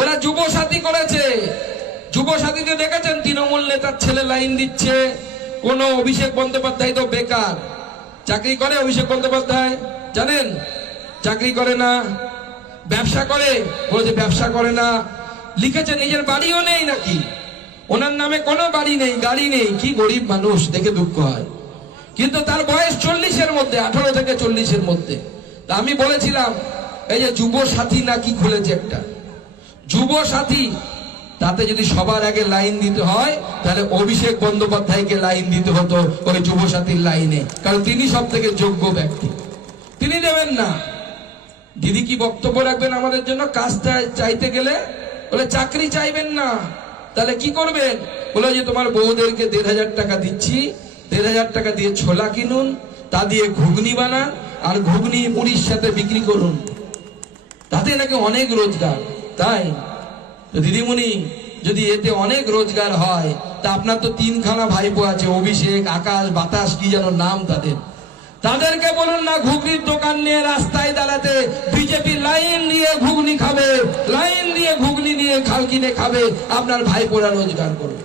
ওরা যুব সাথী করেছে। যুব সাথীতে দেখেছেন তৃণমূল নেতার ছেলে লাইন দিচ্ছে। কোন অভিষেক বন্দ্যোপাধ্যায় তো বেকার, চাকরি করে অভিষেক বন্দ্যোপাধ্যায় জানেন? চাকরি করে না। ব্যবসা করে, বলেছে ব্যবসা করে না। লিখেছে নিজের বাড়িও নেই নাকি, ওনার নামে কোনো বাড়ি নেই, গাড়ি নেই। কি গরিব মানুষ, দেখে দুঃখ হয়। কিন্তু তার বয়স 40-এর মধ্যে, 18 থেকে 40-এর মধ্যে। তা আমি বলেছিলাম এই যে যুব সাথী নাকি খুলেছে একটা যুব সাথী, তাতে যদি সবার আগে লাইন দিতে হয় তাহলে অভিষেক বন্দ্যোপাধ্যায়কে লাইন দিতে হতো ওই যুব সাথীর লাইনে, কারণ তিনি সব থেকে যোগ্য ব্যক্তি। তিনি দেবেন না। দিদি কি বক্তব্য রাখবেন আমাদের জন্য? কাজ চাইতে গেলে বলে চাকরি চাইবেন না, তাহলে কি করবেন? বলে যে তোমার বউদেরকে 1,500 টাকা দিচ্ছি, 1,500 টাকা দিয়ে ছোলা কিনুন, তা দিয়ে ঘুগনি বানান, আর ঘুগনি মুড়ির সাথে বিক্রি করুন, তাতে নাকি অনেক রোজগার। তাই তো দিদিমণি, যদি এতে অনেক রোজগার হয়, তা আপনার তো 3খানা ভাইপো আছে, অভিষেক, আকাশ, বাতাস, কি যেন নাম তাদের, তাদেরকে বলুন না ঘুগনির দোকান নিয়ে রাস্তায় দাঁড়াতে। বিজেপি লাইন দিয়ে ঘুগনি খাবে, লাইন দিয়ে ঘুগনি নিয়ে খাল কিনে খাবে, আপনার ভাইপোরা রোজগার করবে।